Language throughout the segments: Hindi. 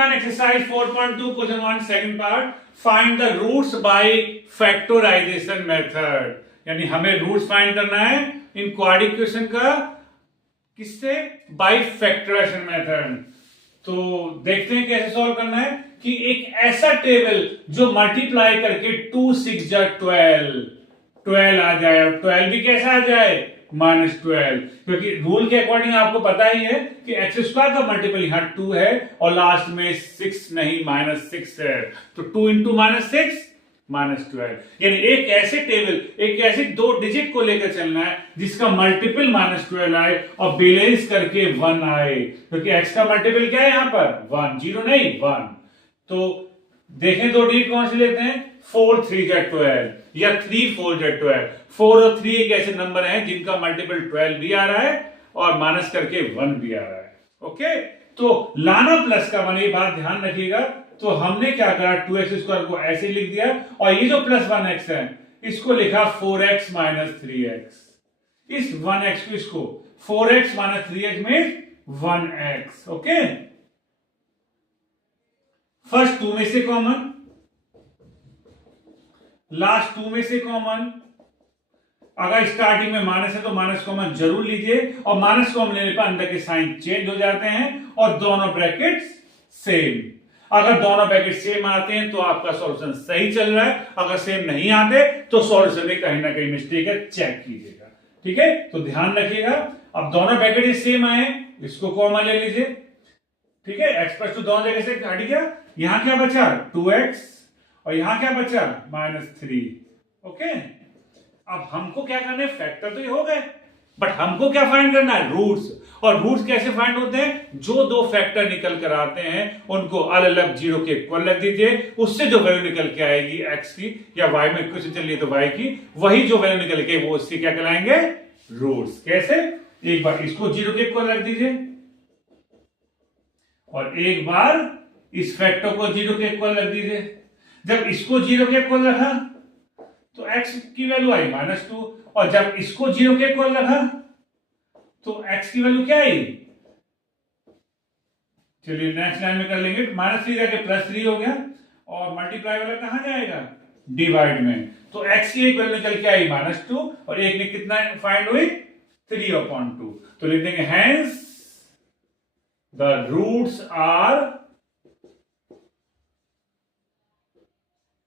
Given exercise 4.2 question 1 second part, find the roots by factorisation method. यानी हमें रूट्स फाइंड करना है इन क्वाड्रेटिक इक्वेशन का, किससे? By factorisation method. तो देखते हैं कैसे सॉल्व करना है कि एक ऐसा टेबल जो मल्टीप्लाई करके 2 6 जा 12 आ जाए, और 12 भी कैसा आ जाए? -12, क्योंकि रूल के अकॉर्डिंग आपको पता ही है कि एक्स स्क्वायर का मल्टीपल यहां 2 है और लास्ट में 6 नहीं -6 है, तो 2 इंटू -6 -12। यानी एक ऐसे टेबल, एक ऐसे 2 डिजिट को लेकर चलना है जिसका मल्टीपल -12 आए और बैलेंस करके 1 आए, क्योंकि x का मल्टीपल क्या है यहां पर? 1, 0 नहीं 1। तो देखें 2 डिजिट कौन से लेते हैं? 4 3 जा 12 या 3 4 जा 12। 4 और 3 एक ऐसे नंबर हैं जिनका मल्टीपल 12 भी आ रहा है और माइनस करके 1 भी आ रहा है। ओके, तो लाना प्लस का 1, ये बात ध्यान रखिएगा। तो हमने क्या करा, 2x² को ऐसे लिख दिया और ये जो +1x है इसको लिखा 4x - 3x। इस 1x को, इसको 4x - 3x में 1x। ओके, फर्स्ट 2 में से कॉमन, लास्ट 2 में से कॉमन। अगर स्टार्टिंग में माइनस है तो माइनस कॉमन जरूर लीजिए, और माइनस कॉमन लेने पर अंदर के साइन चेंज हो जाते हैं और दोनों ब्रैकेट्स सेम। अगर दोनों ब्रैकेट सेम आते हैं तो आपका सॉल्यूशन सही चल रहा है, अगर सेम नहीं आते तो सॉल्यूशन में कहीं ना कहीं मिस्टेक है, चेक कीजिएगा। ठीक है, तो ध्यान रखिएगा। अब दोनों ब्रैकेट सेम आए, इसको कॉमन ले लीजिए। ठीक है, x + 2 दोनों जगह से हट गया, यहां क्या बचा? 2x, और यहां क्या बचा? -3। ओके, अब हमको क्या करना है? फैक्टर तो ये हो गए, बट हमको क्या फाइंड करना है? रूट्स। और रूट्स कैसे फाइंड होते हैं? जो 2 फैक्टर निकल कर आते हैं उनको अलग अलग 0 के इक्वल रख दीजिए, उससे जो वैल्यू निकल के आएगी x की, या y में इक्वेशन चल रही है तो y की, वही जो वैल्यू निकल के वो उससे क्या कहलाएंगे? रूट्स। कैसे? एक बार इसको 0 के इक्वल रख दीजिए और एक बार इस फैक्टर को 0 के इक्वल रख दीजिए। जब इसको 0 के इक्वल रखा तो x की वैल्यू आई -2, और जब इसको 0 के इक्वल रखा तो x की वैल्यू क्या आई? चलिए नेक्स्ट लाइन में कर लेंगे। -3 जाके +3 हो गया, और मल्टीप्लाई वाला कहां जाएगा? डिवाइड में। तो x की एक वैल्यू निकल के आई -2, और एक ने कितना फाइंड हुई? 3/2। तो लिख देंगे hence the roots are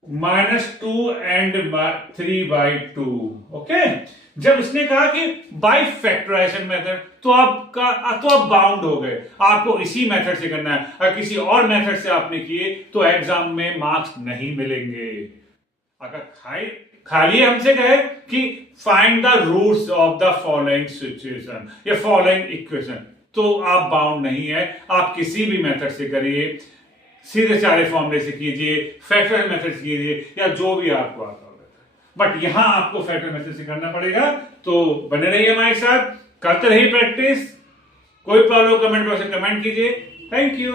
-2 and 3/2। Okay, जब इसने कहा कि बाय फैक्टराइजेशन मेथड, तो आप बाउंड हो गए, आपको इसी मेथड से करना है। अगर किसी और मेथड से आपने किए तो एग्जाम में मार्क्स नहीं मिलेंगे। अगर खाली हमसे कहे कि find the roots of the following situation या फॉलोइंग इक्वेशन, तो आप बाउंड नहीं है, आप किसी भी मेथड से करिए, सीधे सारे फॉर्मूले से कीजिए, फैक्टर मेथड से कीजिए, या जो भी आपको आता हो। बट यहां आपको फैक्टर मेथड से करना पड़ेगा। तो बने रहिए हमारे साथ, करते रहिए प्रैक्टिस। कोई प्रॉब्लम कमेंट बॉक्स में कमेंट कीजिए। Thank you.